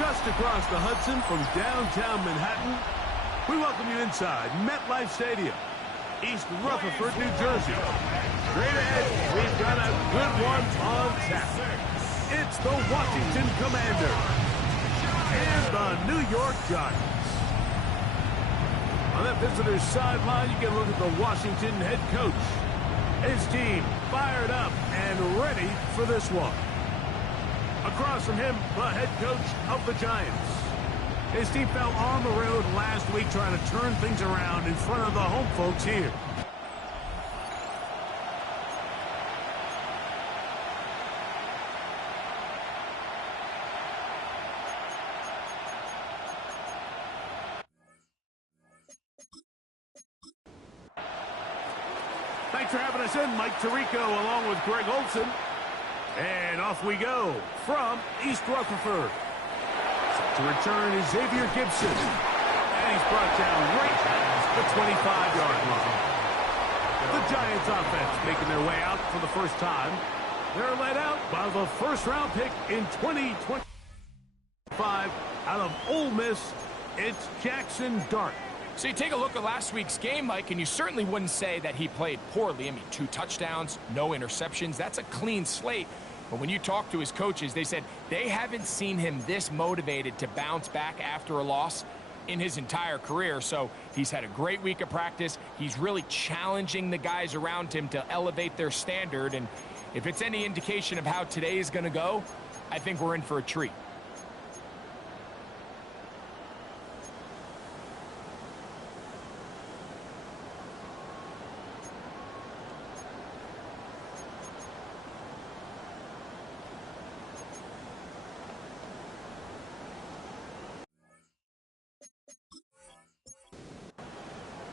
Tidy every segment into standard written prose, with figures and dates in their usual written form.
Just across the Hudson from downtown Manhattan, we welcome you inside MetLife Stadium, East Rutherford, New Jersey. Straight ahead, we've got a good one on tap. It's the Washington Commanders and the New York Giants. On that visitor's sideline, you get a look at the Washington head coach. His team fired up and ready for this one. Across from him, the head coach of the Giants. His team fell on the road last week trying to turn things around in front of the home folks here. Thanks for having us in, Mike Tirico, along with Greg Olson. And off we go from East Rutherford. Set to return is Xavier Gibson. And he's brought down right at the 25-yard line. The Giants offense making their way out for the first time. They're led out by the first-round pick in 2025 out of Ole Miss. It's Jackson Dart. So you take a look at last week's game, Mike, and you certainly wouldn't say that he played poorly. I mean, 2 touchdowns, no interceptions. That's a clean slate. But when you talk to his coaches, they said they haven't seen him this motivated to bounce back after a loss in his entire career. So he's had a great week of practice. He's really challenging the guys around him to elevate their standard. And if it's any indication of how today is going to go, I think we're in for a treat.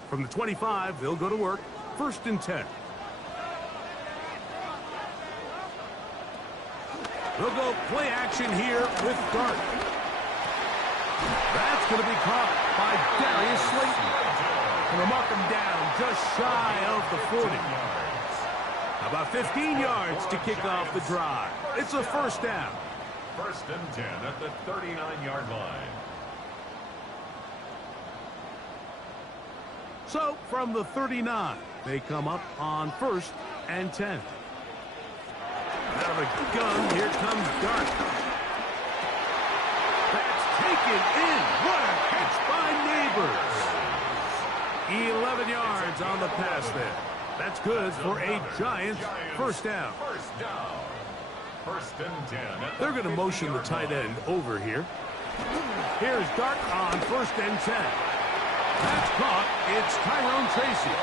From the 25, they'll go to work. 1st and 10. They'll go play action here with Dart. That's going to be caught by Darius Slayton. And they'll mark him down just shy of the 40. About 15 yards to kick off the drive. It's a first down. 1st and 10 at the 39-yard line. So, from the 39, they come up on 1st and 10. Out of the gun, here comes Dart. That's taken in. What a catch by Neighbors. 11 yards on the pass there. That's good for a Giants first down. 1st and 10. They're going to motion the tight end over here. Here's Dart on 1st and 10. That's caught. It's Tyrone Tracy.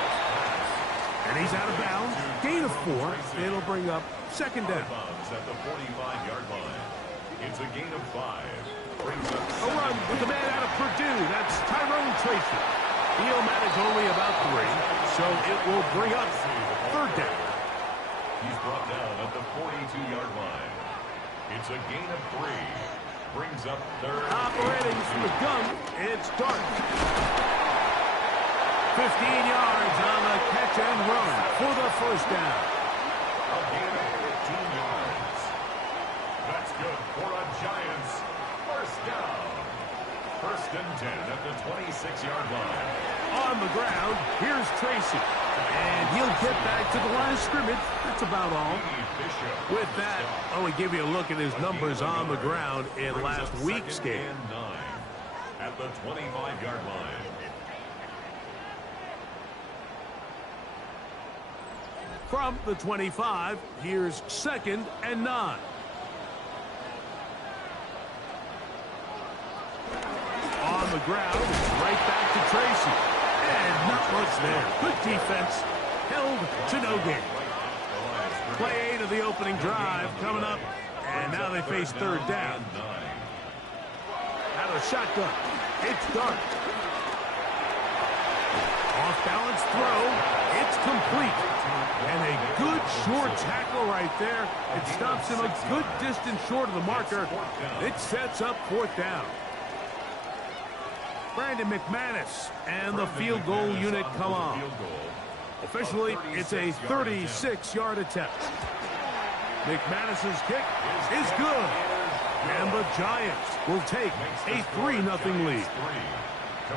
And he's out of bounds. Gain of 4. It'll bring up 2nd down. At the 45-yard line. It's a gain of 5. A run with the man out of Purdue. That's Tyrone Tracy. Iomatic only about 3, so it will bring up 3rd down. He's brought down at the 42-yard line. It's a gain of 3. Brings up 3rd. Operating from the gun, it's Dart. 15 yards on the catch and run for the first down. A gain of 15 yards. That's good for a Giants first down. 1st and 10 at the 26-yard line. On the ground, here's Tracy. And he'll get back to the line of scrimmage. That's about all. With that, I'll give you a look at his numbers on the ground in last week's game. At the 25-yard line. From the 25, here's 2nd and 9. On the ground, it's right back to Tracy. And not much there. Good defense. Held to no gain. Play 8 of the opening drive coming up. And now they face 3rd down. Out of shotgun. It's Dart. Off-balance throw. It's complete. And a good short tackle right there. It stops him a good distance short of the marker. It sets up 4th down. Brandon McManus and the field goal unit come on. Officially, it's a 36-yard attempt. McManus's kick is good. And the Giants will take a 3-0 lead.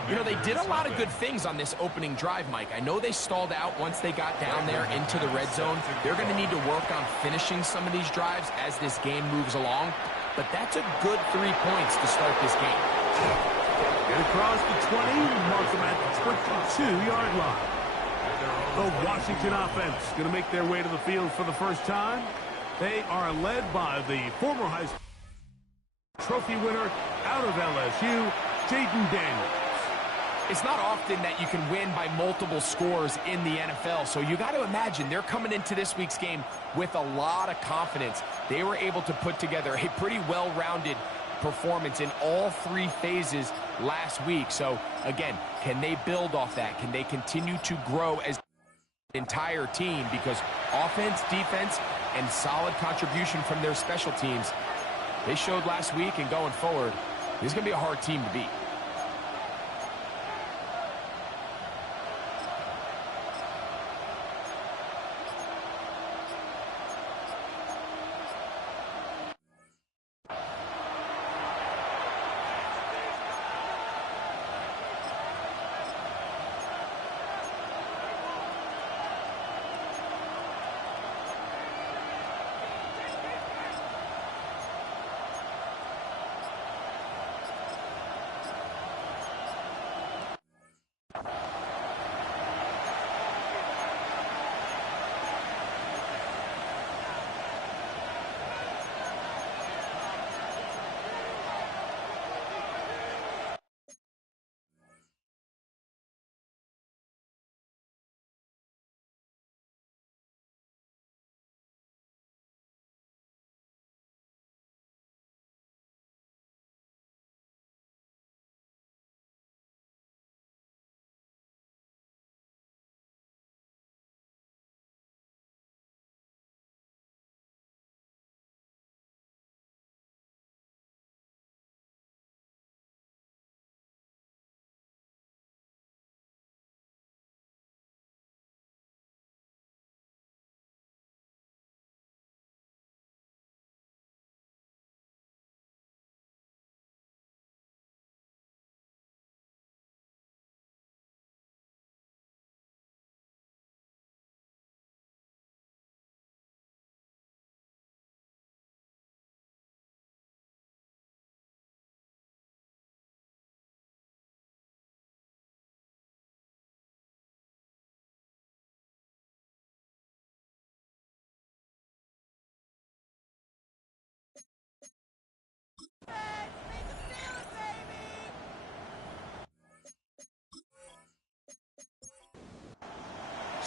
You know, they did a lot of good things on this opening drive, Mike. I know they stalled out once they got down there into the red zone. They're going to need to work on finishing some of these drives as this game moves along. But that's a good 3 points to start this game. Get across the 20, mark them at the 22-yard line. The Washington offense going to make their way to the field for the first time. They are led by the former Heisman Trophy winner out of LSU, Jaden Daniels. It's not often that you can win by multiple scores in the NFL, so you got to imagine they're coming into this week's game with a lot of confidence. They were able to put together a pretty well-rounded performance in all 3 phases last week. So, again, can they build off that? Can they continue to grow as an entire team? Because offense, defense, and solid contribution from their special teams, they showed last week, and going forward, this is going to be a hard team to beat.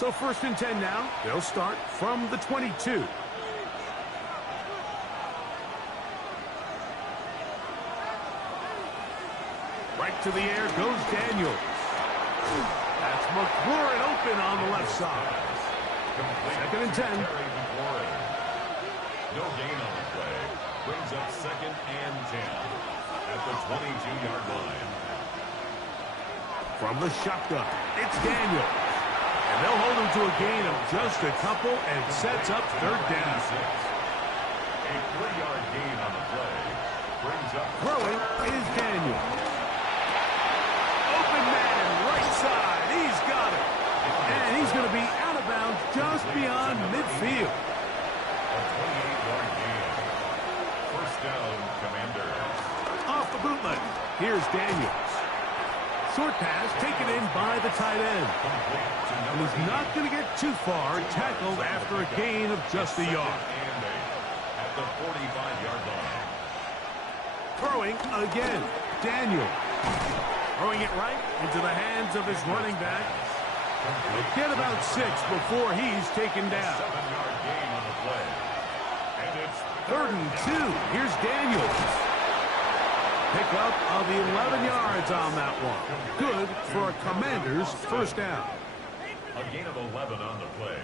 So 1st and 10 now. They'll start from the 22. Right to the air goes Daniels. That's McLaurin open on the left side. 2nd and 10. No gain on the play. Brings up 2nd and 10 at the 22-yard line. From the shotgun, it's Daniels. And they'll hold him to a gain of just a couple and sets up 3rd down. A 3-yard gain on the play. Brings up throwing is Daniels. Open man, right side. He's got it. And he's going to be out of bounds just beyond midfield. A 28-yard gain. First down, Commanders. Off the bootleg. Here's Daniels. Short pass taken in by the tight end. And he's not going to get too far, tackled after a gain of just a yard. At the 45-yard line. Throwing again. Daniels. Throwing it right into the hands of his running back. He'll get about 6 before he's taken down. 7-yard gain on the play. And it's 3rd and 2. Here's Daniels. Pick up of 11 yards on that one. Good for a Commander's first down. a gain of 11 on the play.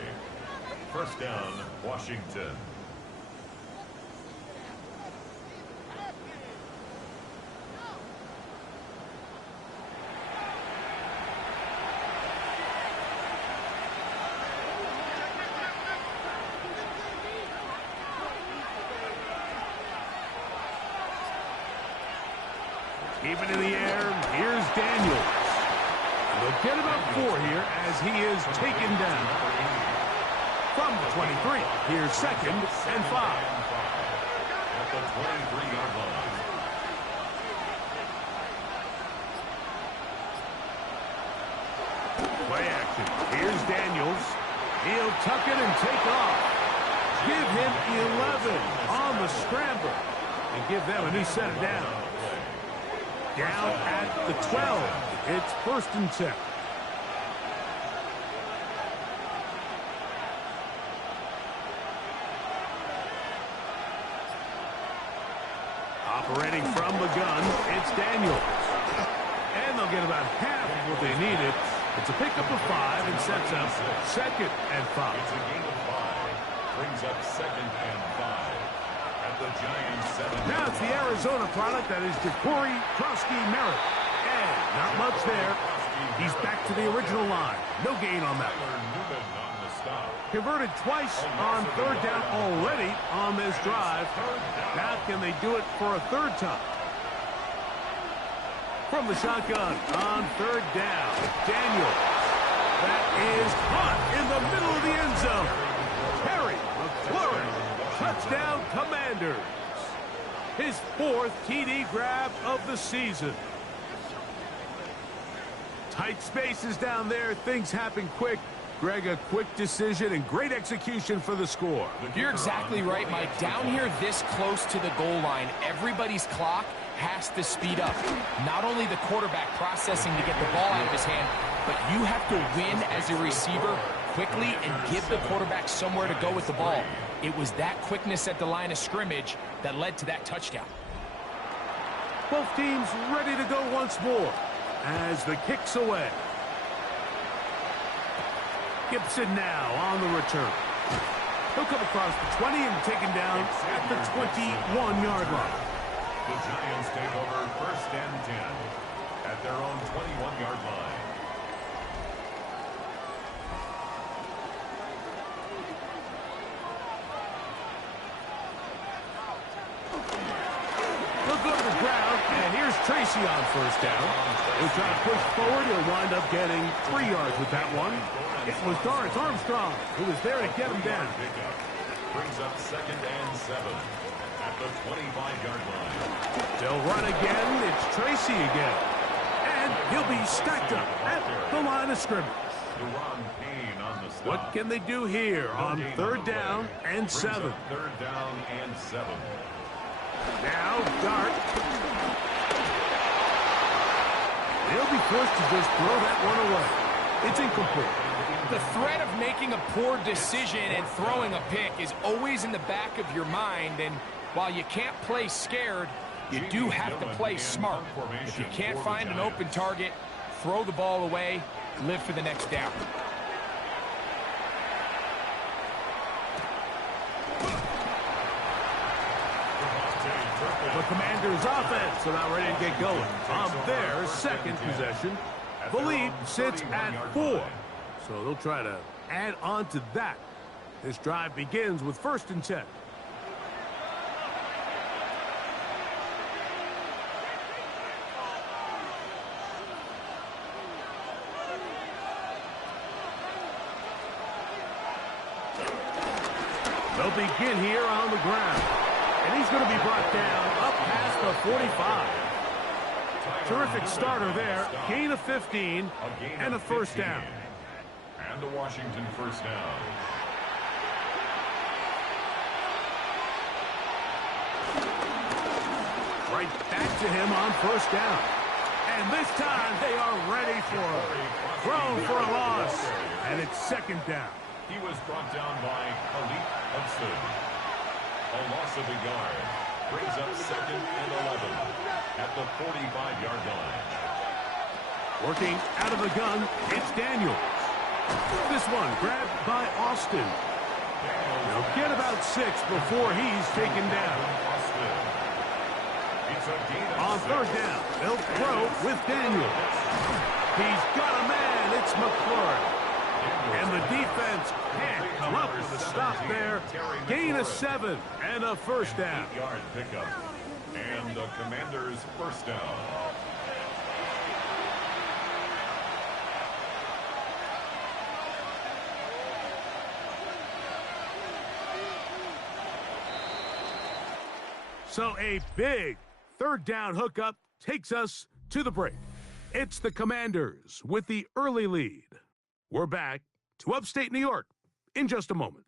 First down, Washington. Keeping in the air, here's Daniels. They'll get about 4 here as he is taken down. From the 23, here's 2nd and 5. At the 23-yard line. Play action. Here's Daniels. He'll tuck it and take off. Give him 11 on the scramble and give them a new set of downs. Down at the 12. It's 1st and 10. Operating from the gun, it's Daniels. And they'll get about half of what they needed. It's a pickup of 5 and sets up 2nd and 5. It's a gain of 5. Brings up 2nd and 5. At the Giants 7. Now it's the Arizona product that is Ja'Cory Merritt. And not much there. He's back to the original line. No gain on that one. Converted twice on 3rd down already on this drive. Now can they do it for a 3rd time? From the shotgun on 3rd down, Daniels. That is caught in the middle of the end zone. Terry McLaurin, touchdown Commanders. His 4th TD grab of the season. Tight spaces down there. Things happen quick. Greg, a quick decision and great execution for the score. You're exactly right, Mike. Down here this close to the goal line, everybody's clock has to speed up. Not only the quarterback processing to get the ball out of his hand, but you have to win as a receiver quickly and give the quarterback somewhere to go with the ball. It was that quickness at the line of scrimmage that led to that touchdown. Both teams ready to go once more as the kick's away. Gibson now on the return. He'll come across the 20 and taken down at the 21-yard line. The Giants take over 1st and 10 at their own 21-yard line. He'll go to the ground, and here's Tracy on 1st down. He'll try to push forward. He'll wind up getting 3 yards with that one. It was Doris Armstrong who was there to get him down. Brings up 2nd and 7 at the 25-yard line. They'll run again. It's Tracy again. And he'll be stacked up at the line of scrimmage. What can they do here on 3rd down and 7? 3rd down and 7. Now, Dart. They'll be forced to just throw that one away. It's incomplete. The threat of making a poor decision and throwing a pick is always in the back of your mind, and while you can't play scared, you do have to play smart. If you can't find an open target, throw the ball away, live for the next down. The Commanders' offense about ready to get going on their 2nd possession. The lead sits at 4. So they'll try to add on to that. This drive begins with 1st and 10. They'll begin here on the ground. And he's going to be brought down up past the 45. Terrific starter there. Gain of 15 and a first down. And a Washington first down. Right back to him on first down. And this time they are ready for it. Thrown for a loss. And it's second down. He was brought down by Khalif Hudson. A loss of a yard. Brings up second and 11 at the 45-yard line. Working out of the gun, it's Daniels. This one grabbed by Austin. They'll get about 6 before he's taken down. On third down, they'll throw with Daniels. He's got a man. It's McLaurin. And the defense can't come up with a stop there. Gain of 7 and a first down. Yard pickup. And the Commanders' first down. So a big third down hookup takes us to the break. It's the Commanders with the early lead. We're back to upstate New York in just a moment.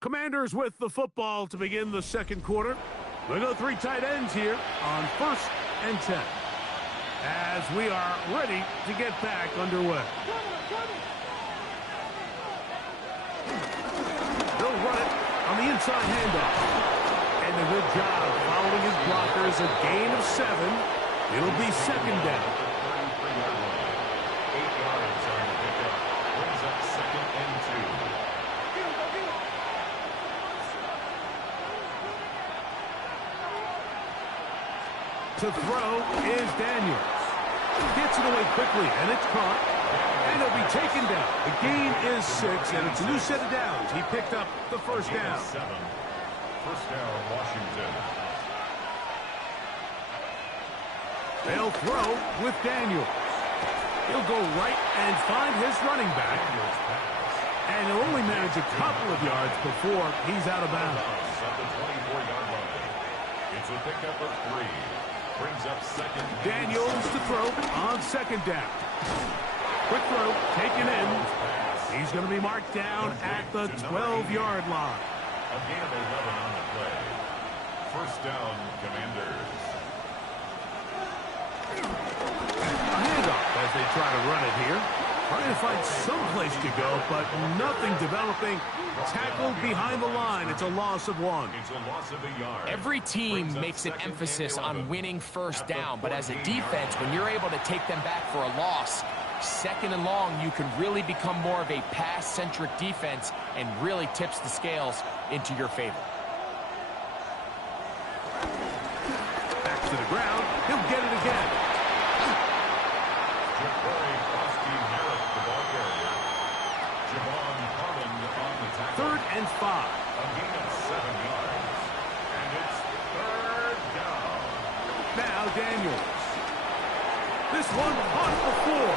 Commanders with the football to begin the second quarter. They go 3 tight ends here on 1st and 10. As we are ready to get back underway. They'll run it on the inside handoff. And a good job following his blockers. A gain of 7. It'll be second down. 8 yards on the pickup. Brings up second and 2. To throw is Daniels. Gets it away quickly, and it's caught. And it'll be taken down. The gain is 6, and it's a new set of downs. He picked up the first down. 7. First down, Washington. They'll throw with Daniels. He'll go right and find his running back. And he'll only manage a couple of yards before he's out of bounds. At the 24-yard line. It's a pickup of 3. Brings up second. Daniels to throw on second down. Quick throw taken in. He's going to be marked down at the 12-yard line. A gain of 11 on the play. First down, Commanders. A handoff as they try to run it here. Trying to find some place to go, but nothing developing. Tackled behind the line. It's a loss of 1. It's a loss of a yard. Every team makes an emphasis on winning first down, but as a defense, when you're able to take them back for a loss, second and long, you can really become more of a pass-centric defense and really tips the scales into your favor. Back to the ground. He'll get it again. Third and 5. A gain of 7 yards. And it's third down. Now Daniels. This one caught before.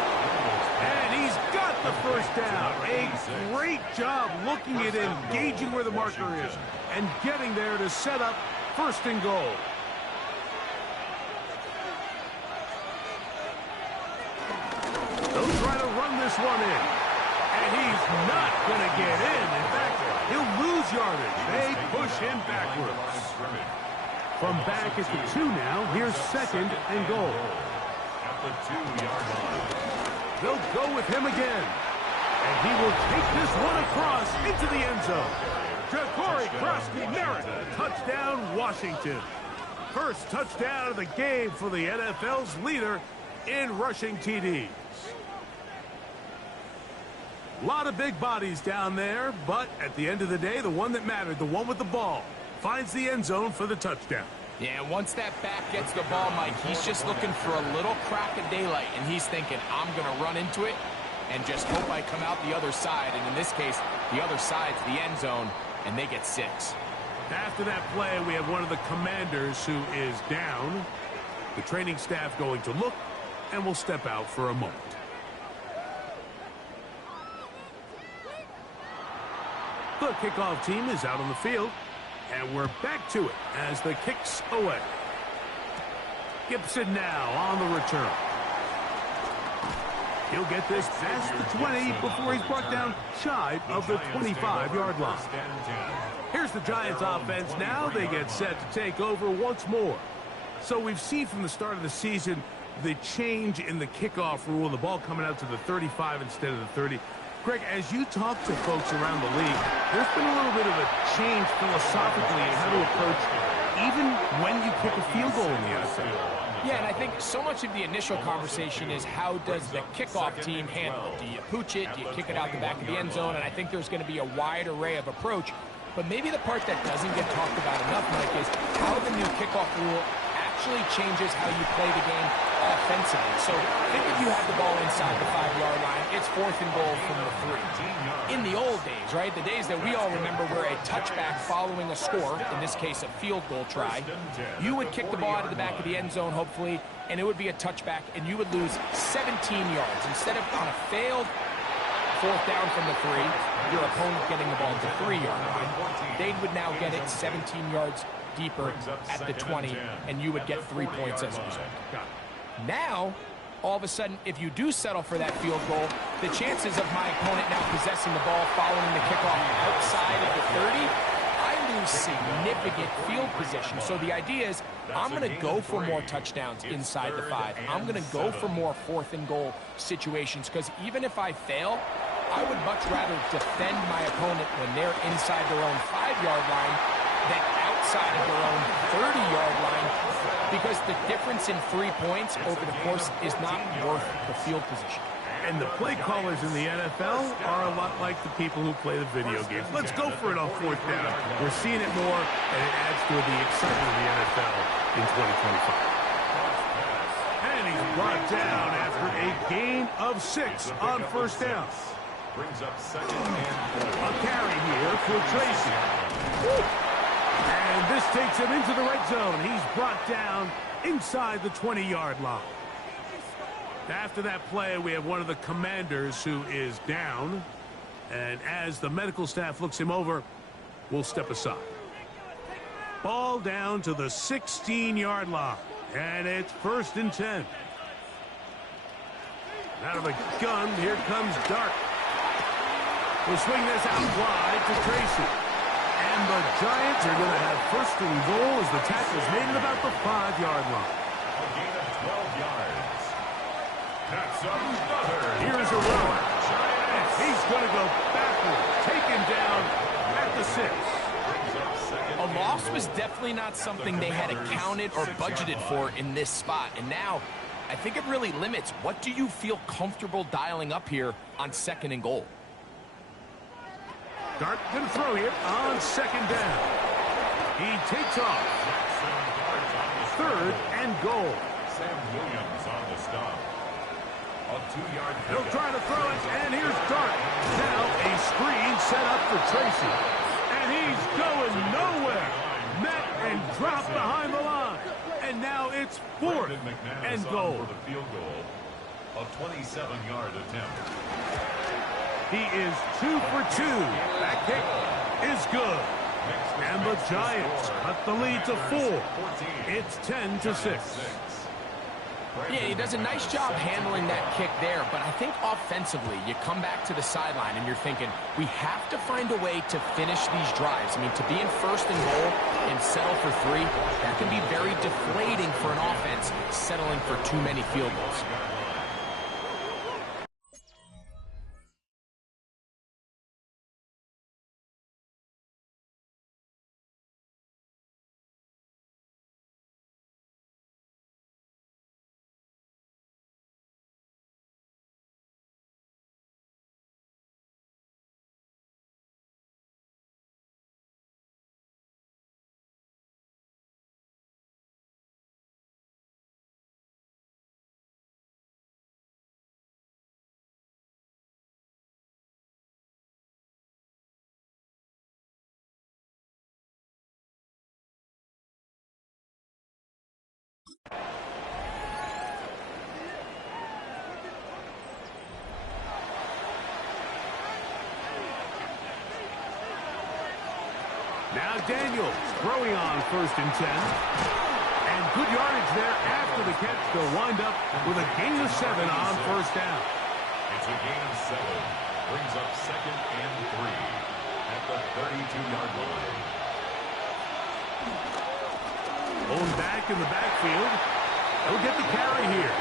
And he's got the first down. A great job looking at engaging where the marker is and getting there to set up first and goal. They'll try to run this one in. And he's not going to get in. In fact, he'll lose yardage. They push him backwards. From back at the 2 now, here's second and goal. At the 2-yard line. They'll go with him again. And he will take this one across into the end zone. Ja'Cory Krosky-Merritt, touchdown Washington. First touchdown of the game for the NFL's leader in rushing TDs. A lot of big bodies down there, but at the end of the day, the one that mattered, the one with the ball, finds the end zone for the touchdown. Yeah, once that back gets the ball, Mike, he's just looking for a little crack of daylight, and he's thinking, I'm going to run into it and just hope I come out the other side. And in this case, the other side's the end zone, and they get 6. After that play, we have one of the Commanders who is down. The training staff going to look, and will step out for a moment. The kickoff team is out on the field, and we're back to it as the kick's away. Gibson now on the return. He'll get this past the 20 before he's brought down shy of the 25-yard line. Here's the Giants offense now. They get set to take over once more. So we've seen from the start of the season the change in the kickoff rule, the ball coming out to the 35 instead of the 30. Greg, as you talk to folks around the league, there's been a little bit of a change philosophically in how to approach even when you kick a field goal in the NFL. Yeah, and I think so much of the initial conversation is how does the kickoff team handle it? Do you pooch it? Do you kick it out the back of the end zone? And I think there's going to be a wide array of approach. But maybe the part that doesn't get talked about enough, Mike, is how the new kickoff rule actually changes how you play the game offensively. So think if you have the ball inside the 5-yard line, it's 4th and goal from the 3. In the old days, right, the days that we all remember were a touchback following a score, in this case a field goal try, you would kick the ball out of the back of the end zone, hopefully, and it would be a touchback, and you would lose 17 yards. Instead of on a failed 4th down from the 3, your opponent getting the ball at the 3-yard line, they would now get it 17 yards deeper at the 20, and you would get 3 points as a result. Now, all of a sudden, if you do settle for that field goal, the chances of my opponent now possessing the ball following the kickoff outside of the 30, I lose significant field position. So the idea is I'm going to go for more touchdowns inside the 5. I'm going to go for more 4th and goal situations, because even if I fail, I would much rather defend my opponent when they're inside their own 5-yard line than outside of their own 30-yard line, because the difference in 3 points over the course is not worth the field position. And the play callers in the NFL are a lot like the people who play the video games. Let's go for it on 4th down. We're seeing it more, and it adds to the excitement of the NFL in 2025. And he's brought down after a gain of 6 on 1st down. Brings up 2nd and 4. A carry here for Tracy. And this takes him into the red zone. He's brought down inside the 20-yard line. After that play, we have one of the commanders who is down. And as the medical staff looks him over, we'll step aside. Ball down to the 16-yard line. And it's 1st and 10. Out of the gun, here comes Dart. We'll swing this out wide to Tracy. And the Giants are going to have 1st and goal as the tackle's made at about the 5-yard line. A gain of 12 yards. That's another. Here's a run. And he's going to go backward. Taken down at the 6. A loss was definitely not something they had accounted or budgeted for in this spot. And now, I think it really limits what do you feel comfortable dialing up here on 2nd and goal. Dart going to throw here on 2nd down. He takes off. 3rd and goal. Sam Williams on the stop. A 2-yard. He'll try to throw it, and here's Dart. Now a screen set up for Tracy. And he's going nowhere. Met and dropped behind the line. And now it's 4th and goal. For the field goal. A 27-yard attempt. He is 2 for 2. That kick is good. And the Giants cut the lead to 4. It's 10-6. Yeah, he does a nice job handling that kick there, but I think offensively, you come back to the sideline and you're thinking, we have to find a way to finish these drives. I mean, to be in 1st and goal and settle for 3, that can be very deflating for an offense settling for too many field goals. Now Daniels throwing on 1st and 10. And good yardage there after the catch. They'll wind up with a gain of 7 on 1st down. It's a gain of 7. Brings up 2nd and 3 at the 32-yard line. Owned back in the backfield. He'll get the carry here.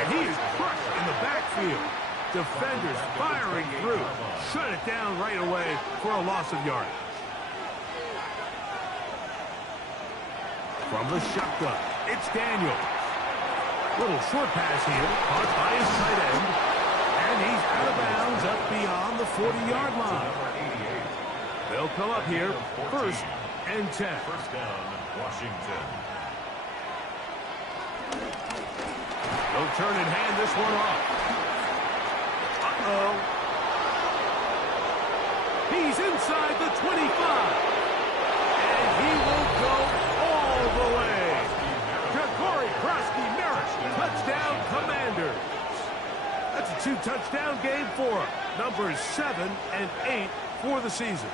And he is crushed in the backfield. Defenders firing through. Shut it down right away for a loss of yardage. From the shotgun, it's Daniels. Little short pass here, caught by his tight end. And he's out of bounds up beyond the 40-yard line. They'll come up here, 1st and 10. 1st down, Washington. They'll turn and hand this one off. Uh-oh. He's inside the 25. And he will go all the way. Ja'Cory Krosky-Merritt, touchdown Commanders. That's a 2-touchdown game for him. Numbers 7 and 8 for the season.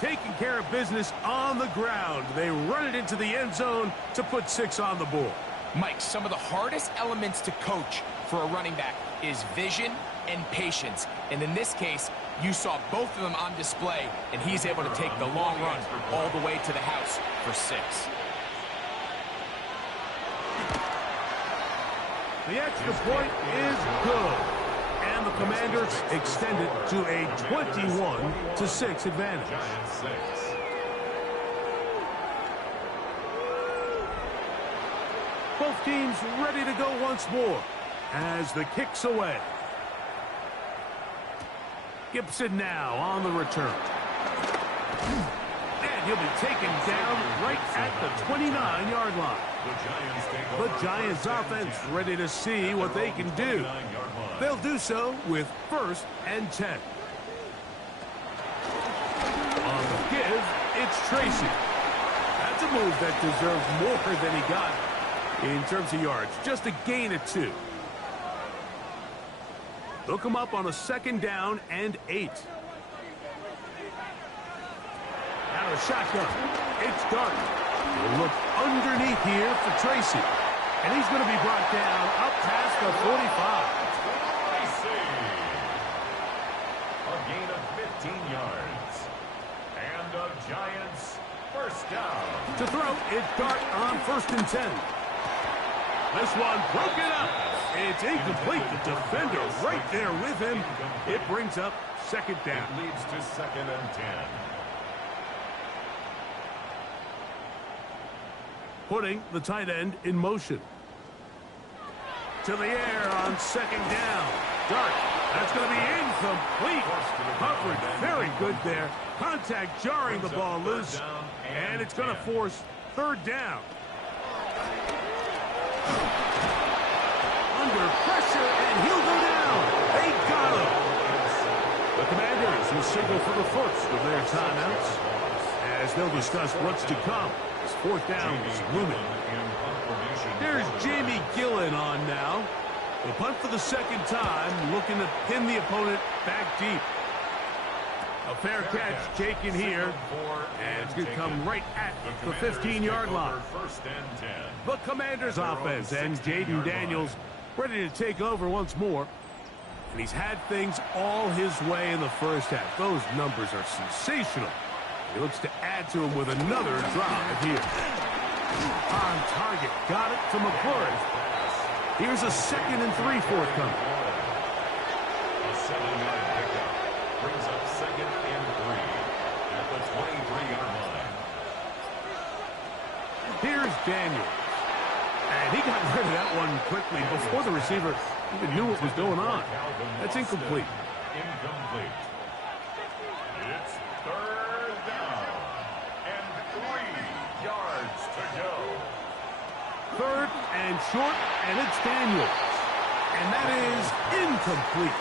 Taking care of business on the ground. They run it into the end zone to put 6 on the board. Mike, some of the hardest elements to coach for a running back is vision and patience. And in this case, you saw both of them on display, and he's able to take the long run all the way to the house for 6. The extra point is good. And the Commanders extend it to a 21-6 advantage. Giants 6. Both teams ready to go once more as the kick's away. Gibson now on the return. And he'll be taken down right at the 29-yard line. The Giants offense ready to see what they can do. They'll do so with 1st and 10. On the give, it's Tracy. That's a move that deserves more than he got in terms of yards. Just a gain of 2. They'll come up on a 2nd down and 8. Out of the shotgun, it's Dart. He'll look underneath here for Tracy. And he's going to be brought down up past the 45. A gain of 15 yards. And the Giants 1st down. To throw, it's Dart on 1st and 10. This one broken up. It's incomplete. The defender right there with him. It brings up 2nd down. It leads to 2nd and 10. Putting the tight end in motion. To the air on 2nd down. Dart. That's going to be incomplete. Coverage very good there. Contact jarring the ball loose. And it's going to force 3rd down. Under pressure, and he'll go down. They got him. The Commanders will signal for the 1st of their timeouts as they'll discuss what's to come. As 4th down is looming. There's Jamie Gillen on now. The punt for the 2nd time, looking to pin the opponent back deep. A fair catch taken here, and it's going to come right at the 15-yard line. 1st and 10. The Commanders offense and Jaden Daniels ready to take over once more. And he's had things all his way in the 1st half. Those numbers are sensational. He looks to add to them with another drive here. On target. Got it to McClure. Here's a 2nd and 3 forthcoming. A 7-yard pickup brings up 2nd and 3 at the 23-yard line. Here's Daniels. And he got rid of that one quickly before the receiver even knew what was going on. That's incomplete. Incomplete. It's 3rd down and 3 yards to go. 3rd and short, and it's Daniels. And that is incomplete.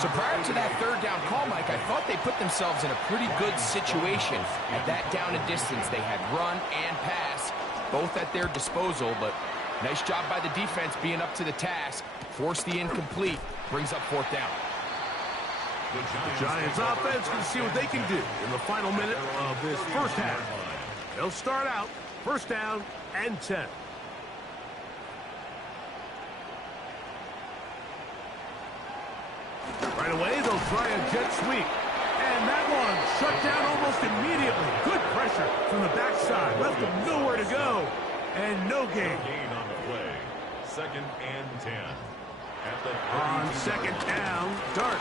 So prior to that 3rd down call, Mike, I thought they put themselves in a pretty good situation. At that down and distance, they had run and pass, both at their disposal, but nice job by the defense being up to the task. Forced the incomplete, brings up 4th down. The Giants offense can see what they can do in the final minute of this first half. They'll start out first down and 10. Right away, they'll try a jet sweep. And that one shut down almost immediately. Good pressure from the backside. Left them nowhere to go. And no gain. Gain on the play. Second and 10. At the on second down, Dart.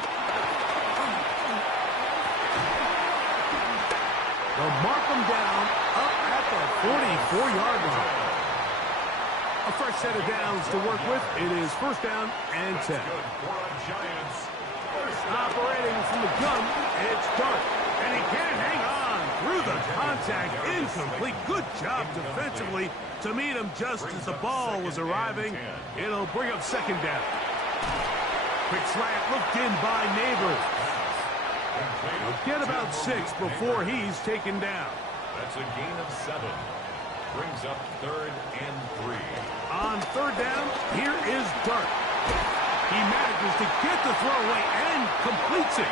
They'll mark them down up at the 44-yard line. A fresh set of downs to work with. It is first down and 10. Operating from the gun, it's Dart. And he can't hang on through the contact. Incomplete. Good job defensively to meet him just as the ball was arriving. It'll bring up second down. Quick slant looked in by Neighbors. He'll get about 6 before he's taken down. That's a gain of 7. Brings up third and 3. On third down, here is Dart. He manages to get the throw away and completes it.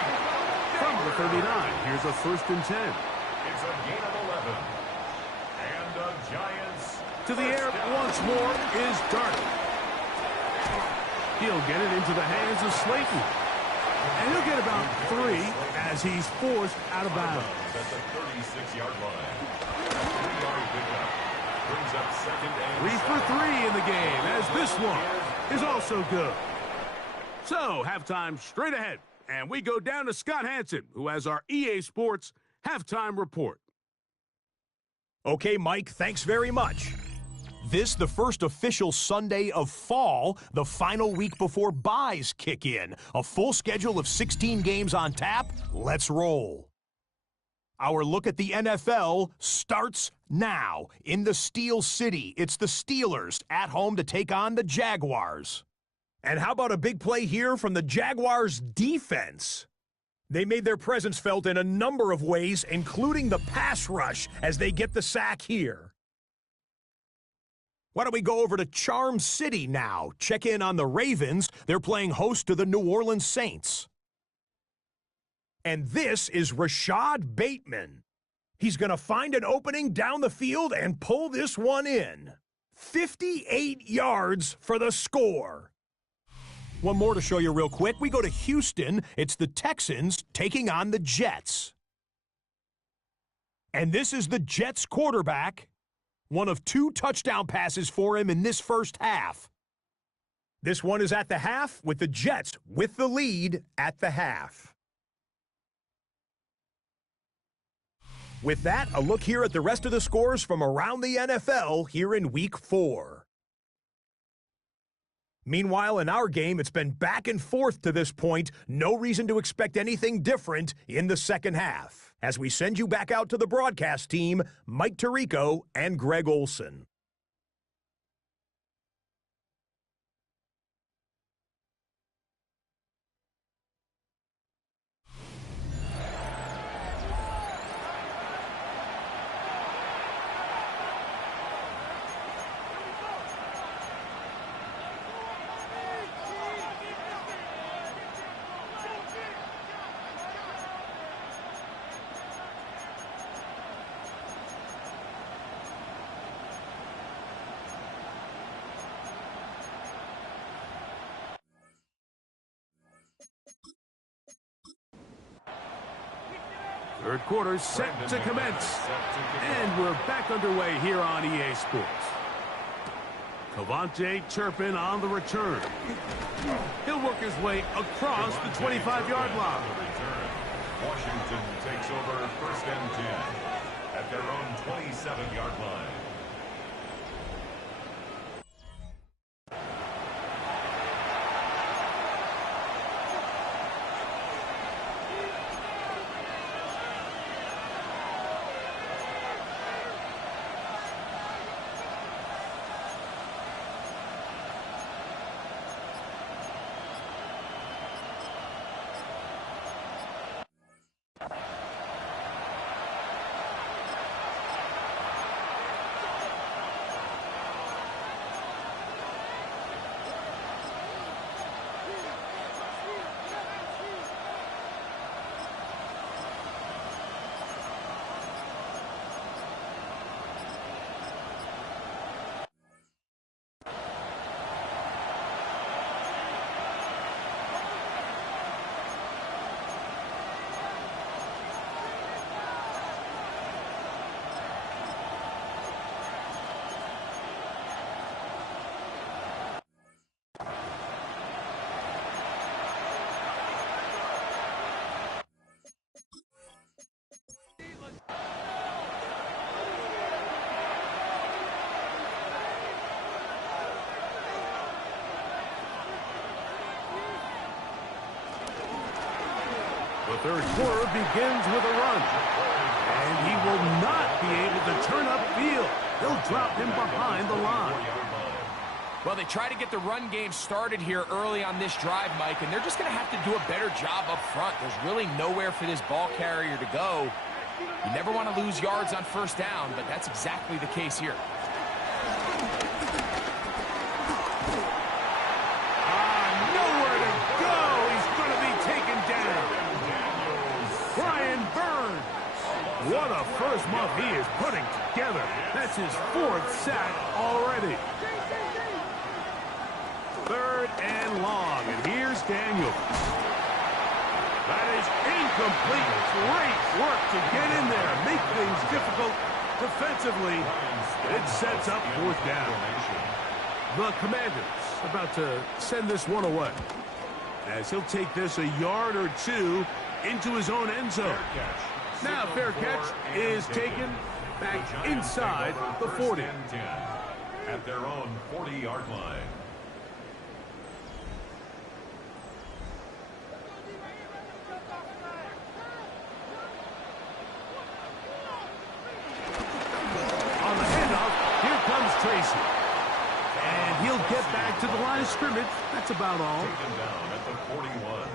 From the 39, here's a first and 10. It's a gain of 11. And the Giants. To the air once more is Dart. He'll get it into the hands of Slayton. And he'll get about 3 as he's forced out of bounds. At the 36-yard line. 3-yard pickup. Brings up second and 3 for 3 in the game, as this one is also good. So, halftime straight ahead. And we go down to Scott Hansen, who has our EA Sports halftime report. Okay, Mike, thanks very much. This, the first official Sunday of fall, the final week before buys kick in. A full schedule of 16 games on tap. Let's roll. Our look at the NFL starts now. In the Steel City, it's the Steelers at home to take on the Jaguars. And how about a big play here from the Jaguars' defense? They made their presence felt in a number of ways, including the pass rush, as they get the sack here. Why don't we go over to Charm City now? Check in on the Ravens. They're playing host to the New Orleans Saints. And this is Rashad Bateman. He's going to find an opening down the field and pull this one in. 58 yards for the score. One more to show you real quick. We go to Houston. It's the Texans taking on the Jets. And this is the Jets quarterback. One of 2 touchdown passes for him in this first half. This one is at the half with the Jets with the lead at the half. With that, a look here at the rest of the scores from around the NFL here in Week 4. Meanwhile, in our game, it's been back and forth to this point. No reason to expect anything different in the second half. As we send you back out to the broadcast team, Mike Tirico and Greg Olson. Third quarter set to commence. And we're back underway here on EA Sports. Cavante Turpin on the return. He'll work his way across the 25-yard line. Washington takes over first and 10 at their own 27-yard line. The third quarter begins with a run. And he will not be able to turn upfield. They'll drop him behind the line. Well, they try to get the run game started here early on this drive, Mike, and they're just going to have to do a better job up front. There's really nowhere for this ball carrier to go. You never want to lose yards on first down, but that's exactly the case here. Nowhere to go. He's going to be taken down. Brian Burns. What a first month he is putting together. That's his 4th sack already. 3rd and long, and here's Daniel. That is incomplete. Great work to get in there, make things difficult defensively. It sets up 4th down. The Commanders about to send this one away, as he'll take this a yard or two into his own end zone. Now, fair catch is taken back inside the 40. At their own 40-yard line. On the handoff, here comes Tracy. And he'll get back to the line of scrimmage. That's about all. Taken down at the 41.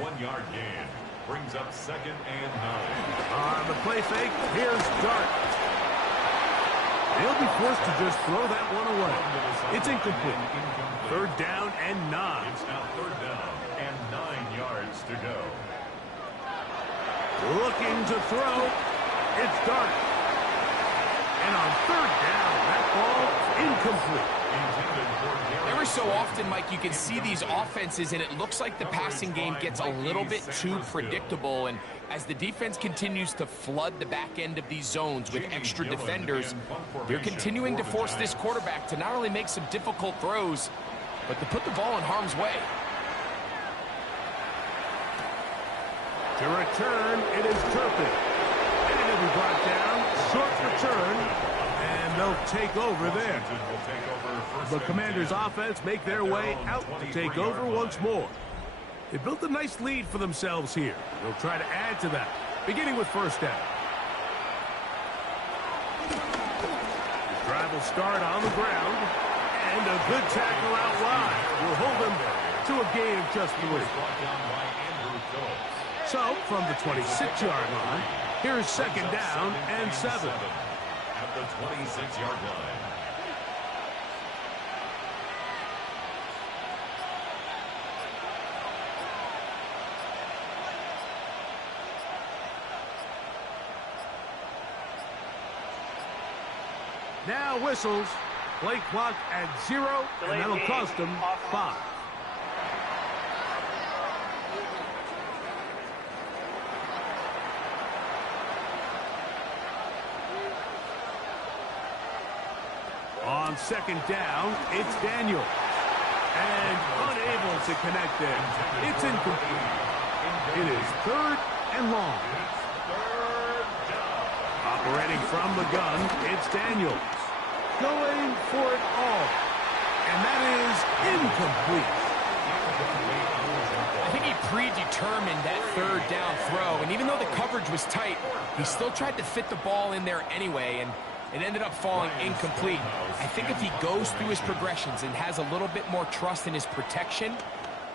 1-yard gain. Brings up 2nd and 9. On the play fake, here's Dart. They'll be forced to just throw that one away. It's incomplete. 3rd down and 9. It's now 3rd down and 9 yards to go. Looking to throw. It's Dart. And on 3rd down, that ball incomplete. Every so often, Mike, you can see these offenses, and it looks like the passing game gets a little bit too predictable. And as the defense continues to flood the back end of these zones with extra defenders, they're continuing to force this quarterback to not only make some difficult throws, but to put the ball in harm's way. To return, it is Turpin. And it'll be brought down. Short return. And they'll take over there. The Commanders' offense make their way out to take over once more. They built a nice lead for themselves here. They'll try to add to that, beginning with 1st down. The drive will start on the ground. And a good tackle out wide will hold them to a gain of just 3. So, from the 26-yard line, here's 2nd down and 7. At the 26-yard line. Now whistles. Play clock at 0, and that'll cost them 5. On 2nd down, it's Daniel. And unable to connect there. It's incomplete. It is 3rd and long. Operating from the gun, it's Daniels. Going for it all. And that is incomplete. I think he predetermined that 3rd down throw, and even though the coverage was tight, he still tried to fit the ball in there anyway, and it ended up falling incomplete. I think if he goes through his progressions and has a little bit more trust in his protection,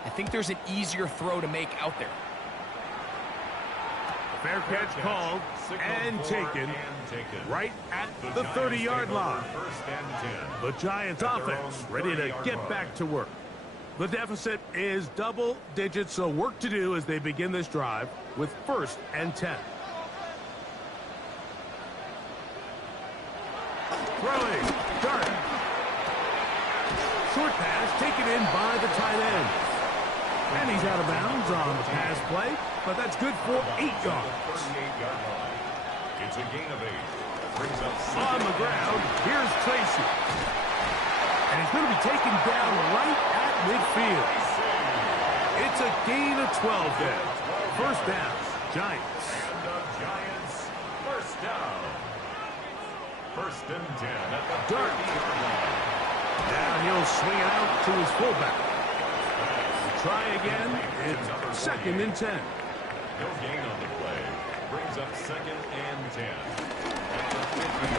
I think there's an easier throw to make out there. Fair catch called and taken right at the 30-yard line. The Giants offense ready to get back to work. The deficit is double digits, so work to do as they begin this drive with 1st and 10. Throwing, Dart. Short pass taken in by the tight end. And he's out of bounds on the pass play, but that's good for 8 yards. It's a gain of 8. Brings up on the ground, here's Tracy. And he's going to be taken down right at midfield. It's a gain of 12 there. 1st down, Giants. And the Giants, 1st down. 1st and 10 at the Dart. Now he'll swing it out to his fullback. Try again. It's 2nd and 10. No gain on the play. Brings up 2nd and 10.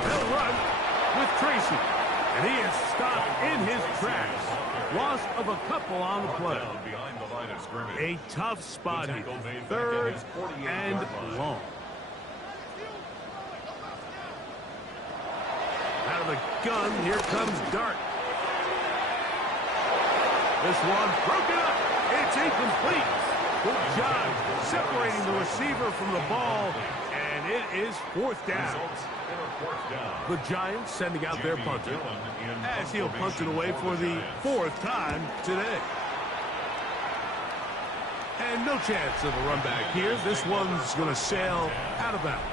They'll run with Tracy. And he is stopped in his tracks. Loss of a couple on the play. Behind the line of scrimmage. A tough spot here. 3rd and long. Out of the gun, here comes Dart. This one broken up. It's incomplete. Good job separating the receiver from the ball, and it is 4th down. The Giants sending out their punter as he'll punt it away for the 4th time today. And no chance of a run back here. This one's going to sail out of bounds.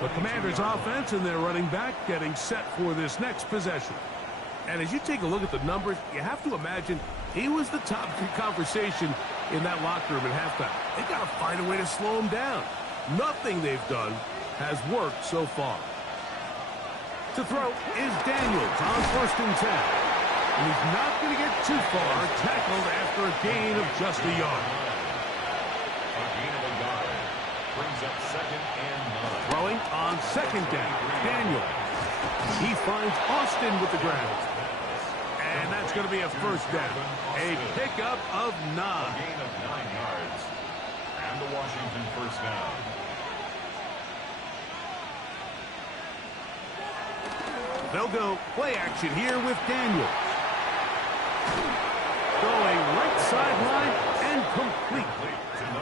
The Commanders' offense and their running back getting set for this next possession. And as you take a look at the numbers, you have to imagine he was the top conversation in that locker room at halftime. They got to find a way to slow him down. Nothing they've done has worked so far. To throw is Daniels on 1st and 10. And he's not going to get too far, tackled after a gain of just a yard. A gain of a yard. Brings up 2nd and 9. Throwing on 2nd down, Daniels. He finds Austin with the ground. And that's going to be a 1st down. A pickup of 9. A gain of 9 yards. And the Washington 1st down. They'll go play action here with Daniels. Going right sideline and complete.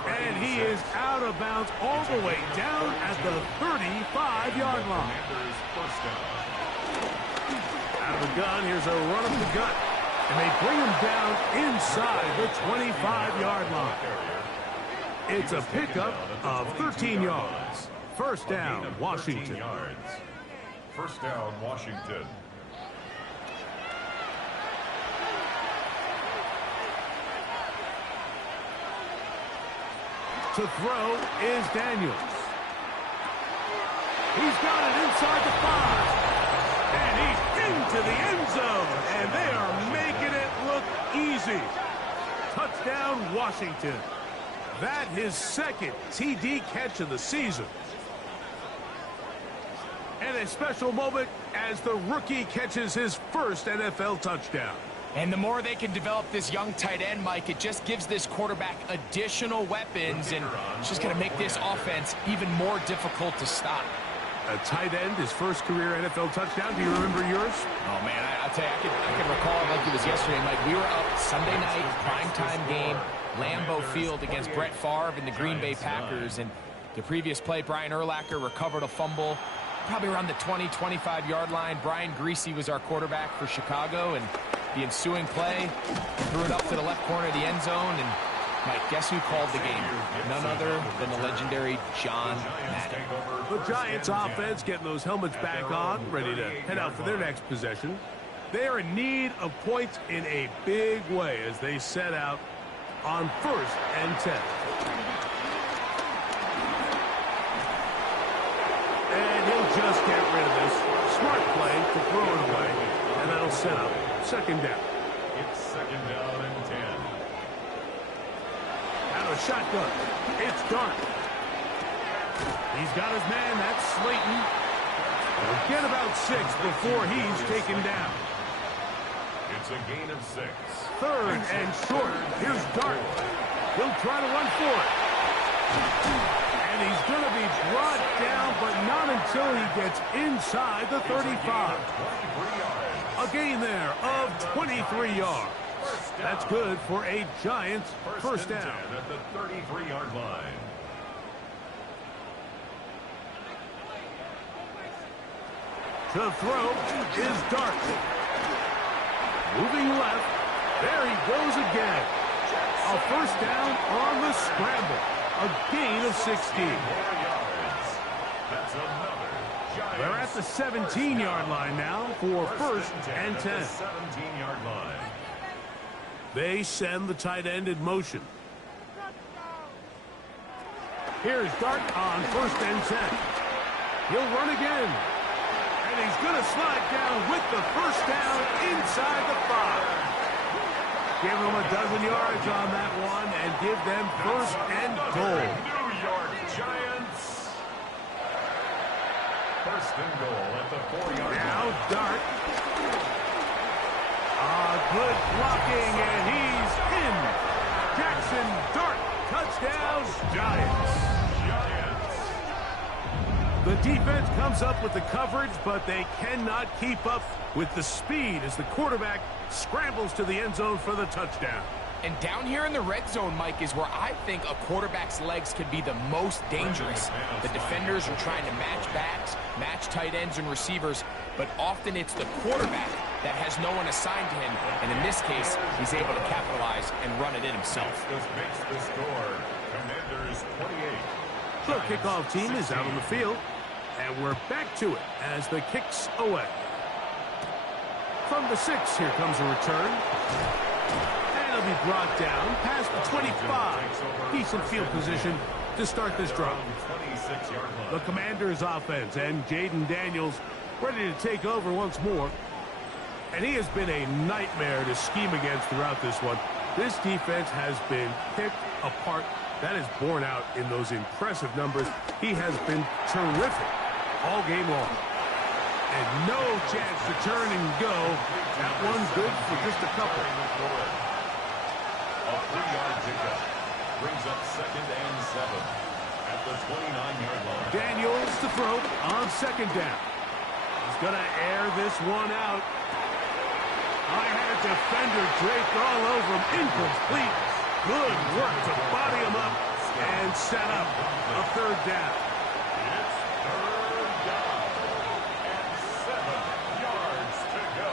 And he is out of bounds all the way down at the 35-yard line. Out of the gun, here's a run up the gut. And they bring him down inside the 25-yard line. It's a pickup of 13 yards. 1st down, Washington. 1st down, Washington. To throw is Daniels. He's got it inside the 5. And he's into the end zone. And they are making it look easy. Touchdown, Washington. That his 2nd TD catch of the season. And a special moment as the rookie catches his 1st NFL touchdown. And the more they can develop this young tight end, Mike, it just gives this quarterback additional weapons, and it's just going to make this offense even more difficult to stop. A tight end, his 1st career NFL touchdown. Do you remember yours? Oh, man, I'll tell you, I can recall it like it was yesterday, Mike. We were up Sunday night, primetime game, Lambeau Field against Brett Favre and the Green Bay Packers. And the previous play, Brian Urlacher recovered a fumble, probably around the 20, 25-yard line. Brian Greasy was our quarterback for Chicago, and the ensuing play, threw it up to the left corner of the end zone, and Mike, guess who called the game? None other than the legendary John Madden. The Giants offense getting those helmets back on, ready to head out for their next possession. They are in need of points in a big way as they set out on 1st and 10. And he'll just get rid of this. Smart play to throw it away, and that'll set up 2nd down. It's 2nd down and 10. Out of shotgun, it's Dart. He's got his man, that's Slayton. He'll get about 6 before he's taken down. It's a gain of 6. 3rd and short. Here's Dart. He'll try to run for it. And he's going to be brought down, but not until he gets inside the 35. A gain there of 23 yards. That's good for a Giants 1st down. At the 33-yard line. To throw is Dart. Moving left. There he goes again. A 1st down on the scramble. A gain of 16. That's another. They're at the 17-yard line now for 1st and 10. 17-yard line. They send the tight end in motion. Here's Dart on 1st and 10. He'll run again. And he's going to slide down with the 1st down inside the 5. Give them a dozen yards on that one and give them 1st and goal. York Giants. First and goal at the 4-yard line. Now Dart. Good blocking, and he's in. Jackson Dart. Touchdown, Giants. The defense comes up with the coverage, but they cannot keep up with the speed as the quarterback scrambles to the end zone for the touchdown. And down here in the red zone, Mike, is where I think a quarterback's legs can be the most dangerous. The defenders are trying to match backs, match tight ends and receivers, but often it's the quarterback that has no one assigned to him, and in this case, he's able to capitalize and run it in himself. This makes the score. Commanders 28. The kickoff team is out on the field, and we're back to it as the kick's away. From the 6, here comes a return. It'll be brought down past the 25. Decent field position to start this drive. The Commanders offense and Jaden Daniels ready to take over once more. And he has been a nightmare to scheme against throughout this one. This defense has been picked apart. That is borne out in those impressive numbers. He has been terrific all game long. And no chance to turn and go. That one good for just a couple. A 3-yard pickup brings up 2nd and 7 at the 29-yard line. Daniels to throw on 2nd down. He's going to air this one out. I had a defender draped all over him. Incomplete. Good work to body him up and set up a 3rd down. It's 3rd down and 7 yards to go.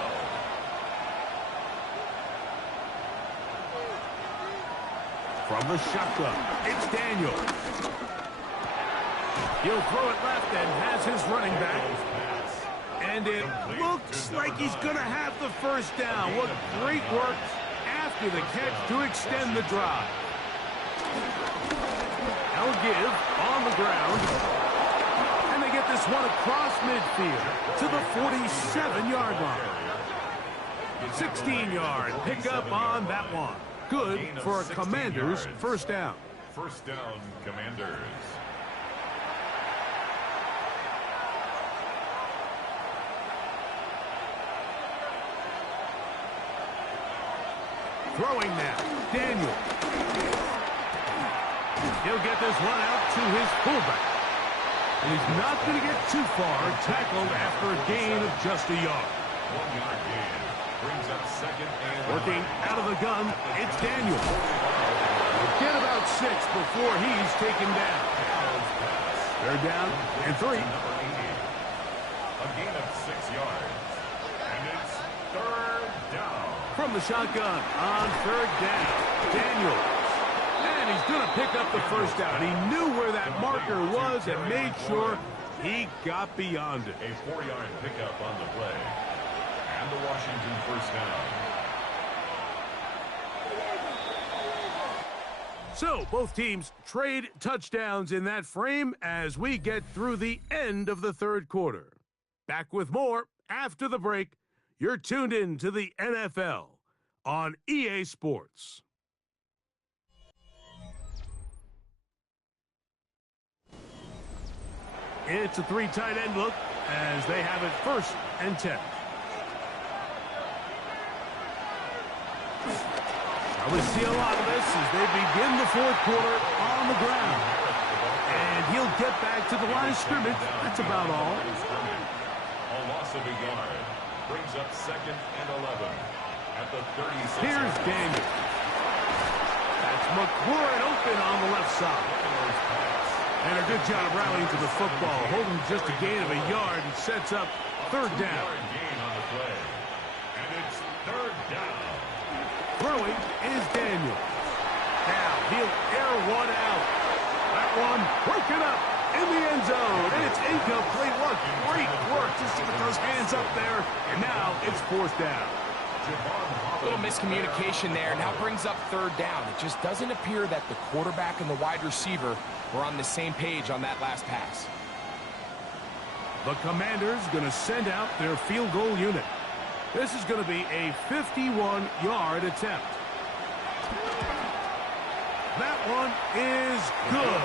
From the shotgun, it's Daniel. He'll throw it left and has his running back. And it looks like he's going to have the 1st down. What great work after the catch to extend the drive. Now give on the ground. And they get this one across midfield to the 47-yard line. 16-yard pickup on that one. Good for a Commanders 1st down. 1st down, Commanders. Throwing now, Daniel. He'll get this one out to his fullback. And he's not going to get too far, tackled after a gain of just a yard. 1-yard gain brings up 2nd and Working out of the gun, it's Daniel. He'll get about 6 before he's taken down. 3rd down and 3. A gain of 6 yards. And it's 3rd down. From the shotgun on 3rd down, Daniels. And he's going to pick up the 1st down. He knew where that marker was and made sure he got beyond it. A 4-yard pickup on the play. And the Washington 1st down. So both teams trade touchdowns in that frame as we get through the end of the 3rd quarter. Back with more after the break. You're tuned in to the NFL on EA Sports. It's a 3 tight end look as they have it 1st and 10. Now we see a lot of this as they begin the 4th quarter on the ground. And he'll get back to the line of scrimmage. That's about all. A loss of a yard brings up 2nd and 11 at the 36. Here's Daniel. That's McLaurin open on the left side. And a good job rallying to the football, holding just a gain of a yard and sets up 3rd down. Gain on the play. And it's 3rd down. Throwing is Daniel. Now he'll air one out. That one broken up in the end zone. And it's incomplete. What great work just to get those hands up there. And now it's 4th down. A little miscommunication there. Now brings up 3rd down. It just doesn't appear that the quarterback and the wide receiver were on the same page on that last pass. The Commanders going to send out their field goal unit. This is going to be a 51-yard attempt. That one is good.